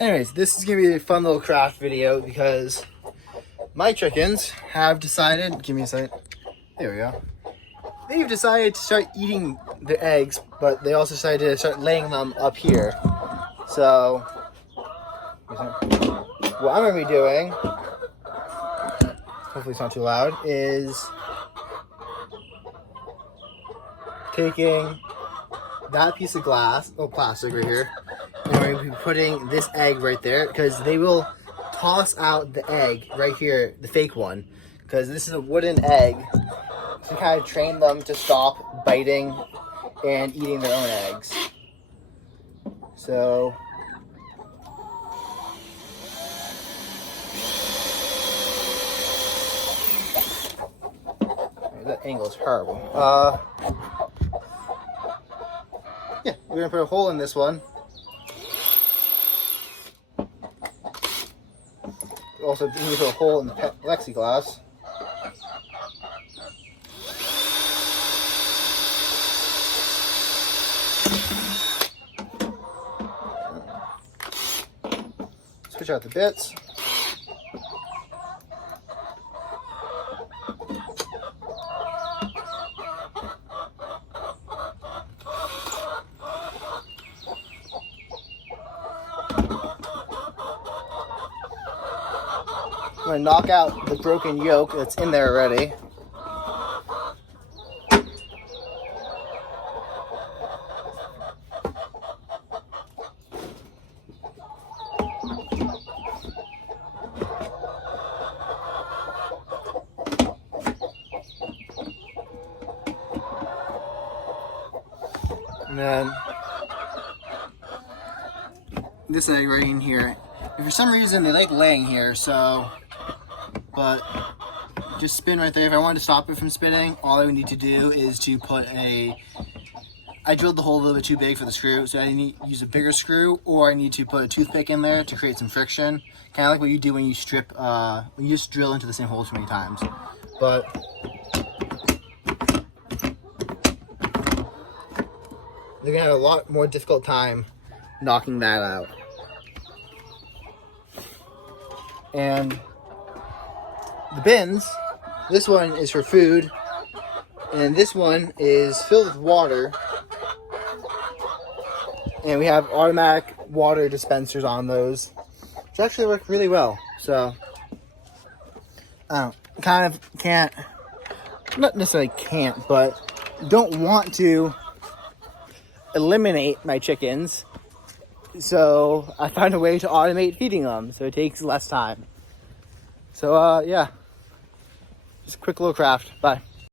Anyways, this is gonna be a fun little craft video because my chickens have decided, give me a second, there we go. They've decided to start eating their eggs, but they also decided to start laying them up here. So, what I'm gonna be doing, hopefully it's not too loud, is taking that piece of glass, plastic right here, and we're going to be putting this egg right there because they will toss out the egg right here, the fake one, because this is a wooden egg to kind of train them to stop biting and eating their own eggs. So that angle is horrible. Yeah, we're gonna put a hole in this one. Also, we need to put a hole in the plexiglass. Switch out the bits. I'm going to knock out the broken yolk that's in there already. And then this egg right in here. And for some reason they like laying here, so but just spin right there. If I wanted to stop it from spinning, all I would need to do is to put I drilled the hole a little bit too big for the screw, so I need to use a bigger screw, or I need to put a toothpick in there to create some friction. Kind of like what you do when you strip, when you just drill into the same hole too many times. But they're gonna have a lot more difficult time knocking that out. And the bins, this one is for food, and this one is filled with water. And we have automatic water dispensers on those, which actually work really well. So, kind of can't, not necessarily can't, but don't want to eliminate my chickens. So I found a way to automate feeding them, so it takes less time. So yeah, just a quick little craft. Bye.